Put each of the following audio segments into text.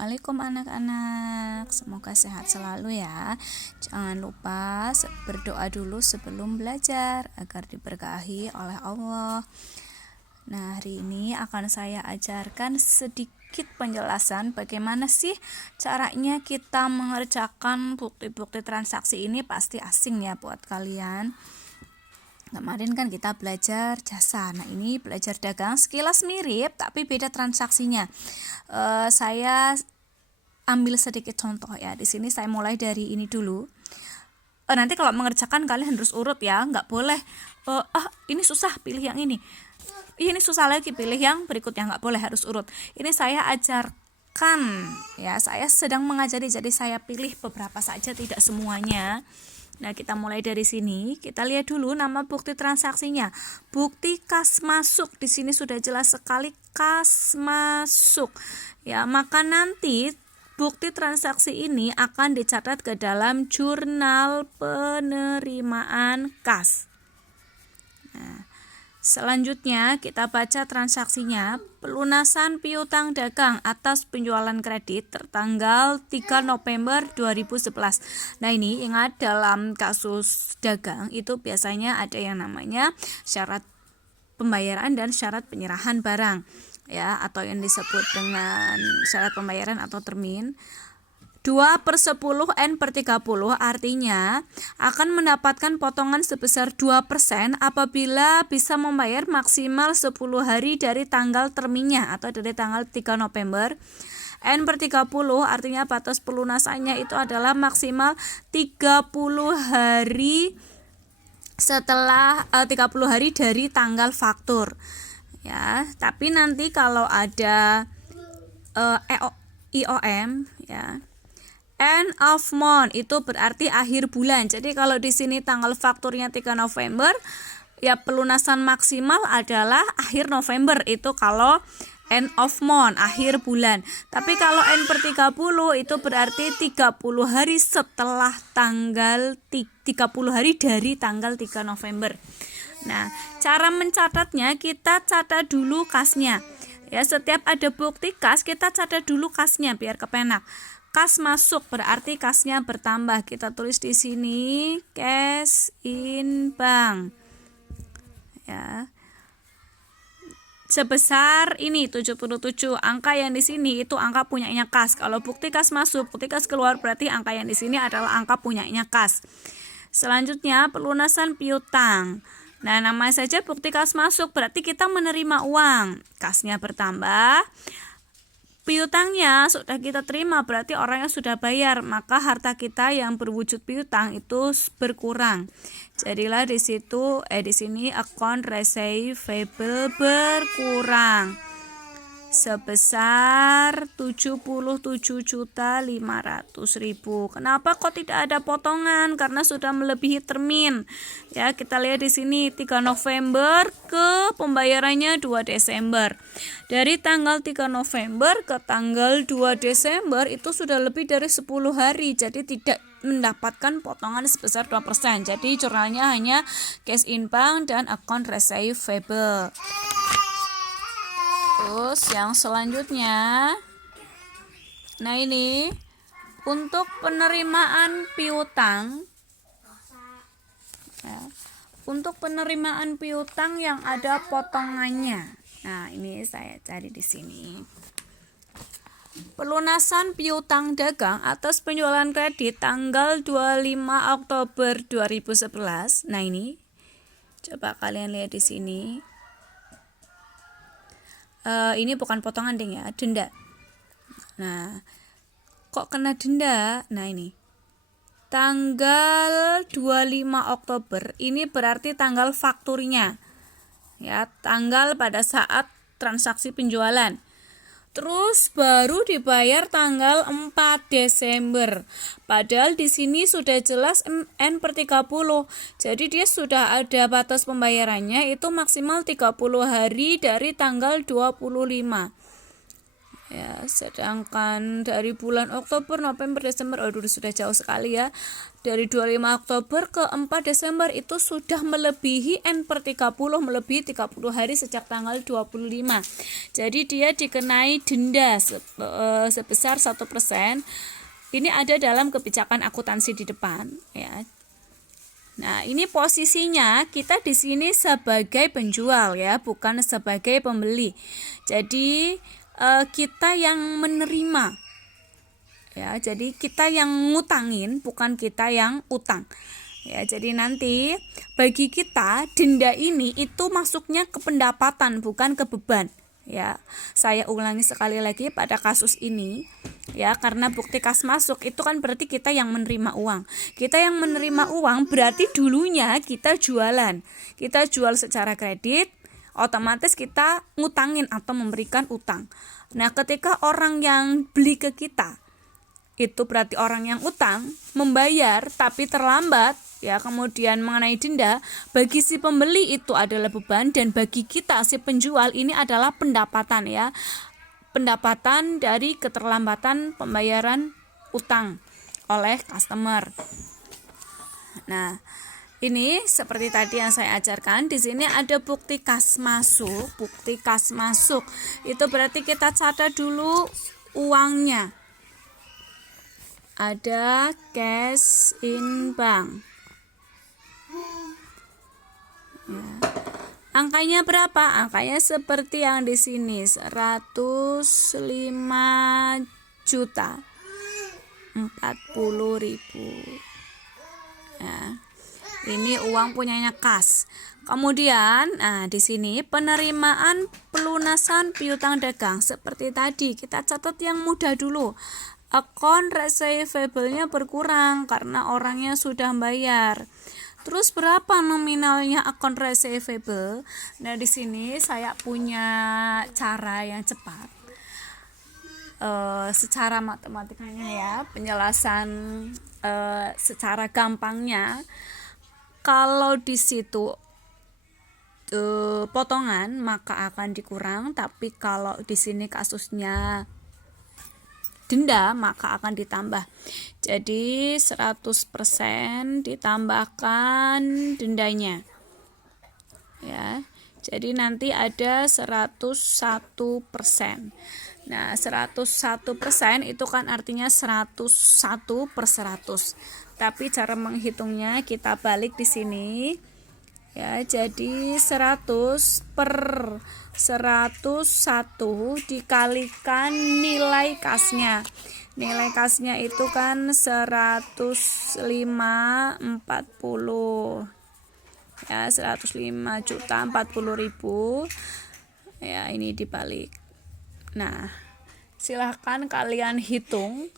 Assalamualaikum anak-anak, semoga sehat selalu ya. Jangan lupa berdoa dulu sebelum belajar agar diberkahi oleh Allah. Nah, hari ini akan saya ajarkan sedikit penjelasan bagaimana sih caranya kita mengerjakan bukti-bukti transaksi ini. Pasti asing ya buat kalian. Kemarin kan kita belajar jasa. Nah, ini belajar dagang, sekilas mirip tapi beda transaksinya. Saya ambil sedikit contoh ya. Di sini saya mulai dari ini dulu. Nanti kalau mengerjakan kalian harus urut ya, nggak boleh ini susah pilih yang ini. Ini susah lagi pilih yang berikutnya, nggak boleh, harus urut. Ini saya ajarkan ya, saya sedang mengajari, jadi saya pilih beberapa saja, tidak semuanya. Nah, kita mulai dari sini. Kita lihat dulu nama bukti transaksinya. Bukti kas masuk. Di sini sudah jelas sekali kas masuk. Ya, maka nanti bukti transaksi ini akan dicatat ke dalam jurnal penerimaan kas. Nah, selanjutnya kita baca transaksinya. Pelunasan piutang dagang atas penjualan kredit tertanggal 3 November 2011. Nah, ini ingat, dalam kasus dagang itu biasanya ada yang namanya syarat pembayaran dan syarat penyerahan barang ya, atau yang disebut dengan syarat pembayaran atau termin. 2/10 N/30 artinya akan mendapatkan potongan sebesar 2% apabila bisa membayar maksimal 10 hari dari tanggal terminnya atau dari tanggal 3 November. N/30 artinya batas pelunasannya itu adalah maksimal 30 hari setelah 30 hari dari tanggal faktur. Ya, tapi nanti kalau ada IOM ya, end of month itu berarti akhir bulan. Jadi kalau di sini tanggal fakturnya 3 November, ya pelunasan maksimal adalah akhir November, itu kalau end of month, akhir bulan. Tapi kalau N/30 itu berarti 30 hari setelah tanggal 30 hari dari tanggal 3 November. Nah, cara mencatatnya kita catat dulu kasnya. Ya, setiap ada bukti kas kita catat dulu kasnya biar kepenak. Kas masuk berarti kasnya bertambah. Kita tulis di sini cash in bank. Ya. Sebesar ini 77. Angka yang di sini itu angka punyanya kas. Kalau bukti kas masuk, bukti kas keluar, berarti angka yang di sini adalah angka punyanya kas. Selanjutnya pelunasan piutang. Nah, namanya saja bukti kas masuk, berarti kita menerima uang. Kasnya bertambah. Piutangnya sudah kita terima, berarti orangnya sudah bayar, maka harta kita yang berwujud piutang itu berkurang. Jadilah di sini account receivable berkurang sebesar 77.500.000. Kenapa kok tidak ada potongan? Karena sudah melebihi termin. Ya, kita lihat di sini 3 November ke pembayarannya 2 Desember. Dari tanggal 3 November ke tanggal 2 Desember itu sudah lebih dari 10 hari. Jadi tidak mendapatkan potongan sebesar 2%. Jadi jurnalnya hanya cash in bank dan account receivable. Terus yang selanjutnya, nah ini untuk penerimaan piutang ya, untuk penerimaan piutang yang ada potongannya. Nah, ini saya cari di sini. Pelunasan piutang dagang atas penjualan kredit tanggal 25 Oktober 2011. Nah, ini coba kalian lihat di sini. Ini bukan potongan ding ya, denda. Nah, kok kena denda? Nah, ini tanggal 25 Oktober ini berarti tanggal fakturnya ya, tanggal pada saat transaksi penjualan. Terus baru dibayar tanggal 4 Desember. Padahal di sini sudah jelas N/30. Jadi dia sudah ada batas pembayarannya itu maksimal 30 hari dari tanggal 25. Ya, sedangkan dari bulan Oktober, November, Desember, aduh sudah jauh sekali ya. Dari 25 Oktober ke 4 Desember itu sudah melebihi N/30, melebihi 30 hari sejak tanggal 25. Jadi dia dikenai denda sebesar 1%. Ini ada dalam kebijakan akuntansi di depan ya. Nah, ini posisinya kita di sini sebagai penjual ya, bukan sebagai pembeli. Jadi kita yang menerima ya, jadi kita yang ngutangin, bukan kita yang utang ya. Jadi nanti bagi kita denda ini itu masuknya ke pendapatan, bukan ke beban ya. Saya ulangi sekali lagi pada kasus ini ya, karena bukti kas masuk itu kan berarti kita yang menerima uang. Kita yang menerima uang berarti dulunya kita jualan, kita jual secara kredit, otomatis kita ngutangin atau memberikan utang. Nah, ketika orang yang beli ke kita, itu berarti orang yang utang membayar tapi terlambat ya, kemudian mengenai denda, bagi si pembeli itu adalah beban, dan bagi kita si penjual ini adalah pendapatan ya. Pendapatan dari keterlambatan pembayaran utang oleh customer. Nah, ini seperti tadi yang saya ajarkan, di sini ada bukti kas masuk. Bukti kas masuk itu berarti kita catat dulu uangnya. Ada cash in bank. Ya. Angkanya berapa? Angkanya seperti yang di sini, 105 juta 40.000. Ya. Ini uang punyanya kas. Kemudian, di sini penerimaan pelunasan piutang dagang seperti tadi, kita catat yang mudah dulu. Account receivable-nya berkurang karena orangnya sudah bayar. Terus berapa nominalnya account receivable? Nah, di sini saya punya cara yang cepat. Secara matematikanya ya, penjelasan secara gampangnya. Kalau di situ potongan maka akan dikurang, tapi kalau di sini kasusnya denda maka akan ditambah. Jadi 100% ditambahkan dendanya. Ya. Jadi nanti ada 101%. Nah, 101% itu kan artinya 101/100. Tapi cara menghitungnya kita balik di sini. Ya, jadi 100/101 dikalikan nilai kasnya. Nilai kasnya itu kan 105.40. Ya, 105.40.000. Ya, ini dibalik. Nah, silahkan kalian hitung.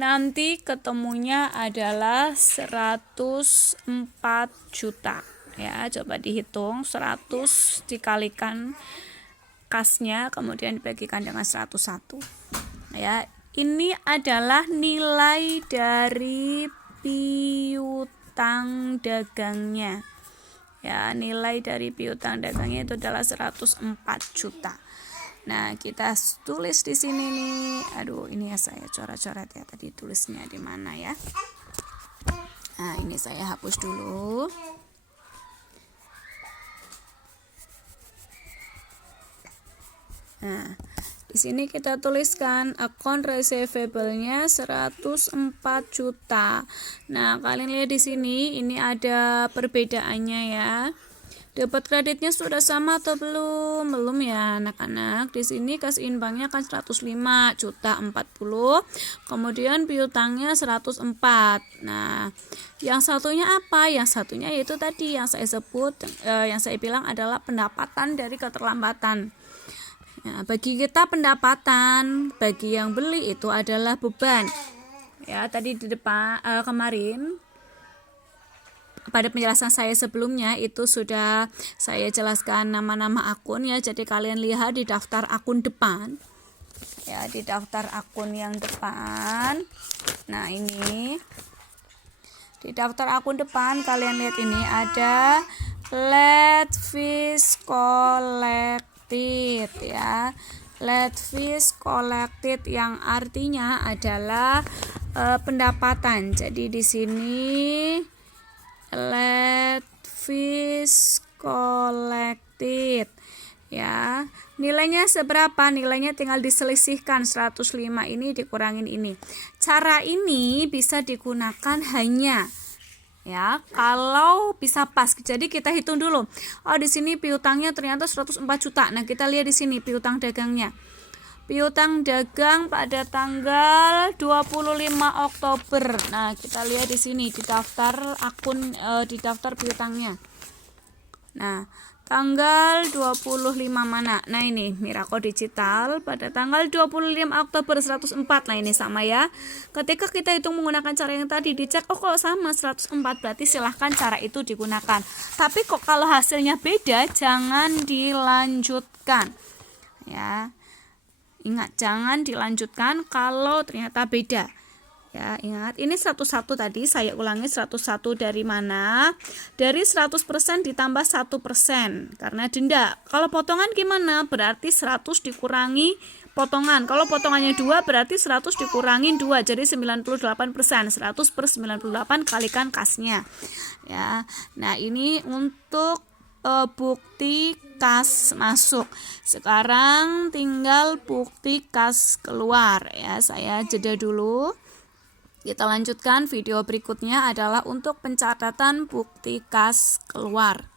Nanti ketemunya adalah 104 juta. Ya, coba dihitung, 100 dikalikan kasnya kemudian dibagikan dengan 101. Ya, ini adalah nilai dari piutang dagangnya. Ya, nilai dari piutang dagangnya itu adalah 104 juta. Nah, kita tulis di sini nih. Aduh, ini ya saya coret-coret ya, tadi tulisnya di mana ya. Nah, ini saya hapus dulu. Nah, di sini kita tuliskan account receivable-nya 104 juta. Nah, kalian lihat di sini ini ada perbedaannya ya. Dapat kreditnya sudah sama atau belum? Belum ya, anak-anak. Di sini cash in banknya kan 105 juta 40. Kemudian piutangnya 104. Nah, yang satunya apa? Yang satunya yaitu tadi yang saya sebut, yang saya bilang adalah pendapatan dari keterlambatan. Nah, bagi kita pendapatan, bagi yang beli itu adalah beban. Ya, tadi di depan kemarin pada penjelasan saya sebelumnya itu sudah saya jelaskan nama-nama akun ya. Jadi kalian lihat di daftar akun depan. Ya, di daftar akun yang depan. Nah, ini di daftar akun depan kalian lihat ini ada let fees collected ya. Let fees collected yang artinya adalah pendapatan. Jadi di sini let fees collected ya. Nilainya seberapa? Nilainya tinggal diselisihkan, 105 ini dikurangin ini. Cara ini bisa digunakan hanya ya kalau bisa pas. Jadi kita hitung dulu. Oh, di sini piutangnya ternyata 104 juta. Nah, kita lihat di sini piutang dagangnya. Piutang dagang pada tanggal 25 Oktober. Nah, kita lihat di sini di daftar akun di daftar piutangnya. Nah, tanggal 25 mana? Nah, ini Miraco Digital pada tanggal 25 Oktober 104. Nah, ini sama ya. Ketika kita hitung menggunakan cara yang tadi dicek, oh kalau sama 104 berarti silahkan cara itu digunakan. Tapi kok kalau hasilnya beda jangan dilanjutkan. Ya. Ingat, jangan dilanjutkan kalau ternyata beda. Ya, ingat, ini 101 tadi, saya ulangi 101 dari mana? Dari 100% ditambah 1%, karena denda. Kalau potongan gimana? Berarti 100 dikurangi potongan. Kalau potongannya 2 berarti 100 dikurangi 2, jadi 98%. 100 per 98 kalikan kasnya. Ya. Nah, ini untuk bukti kas masuk. Sekarang tinggal bukti kas keluar ya. Saya jeda dulu. Kita lanjutkan, video berikutnya adalah untuk pencatatan bukti kas keluar.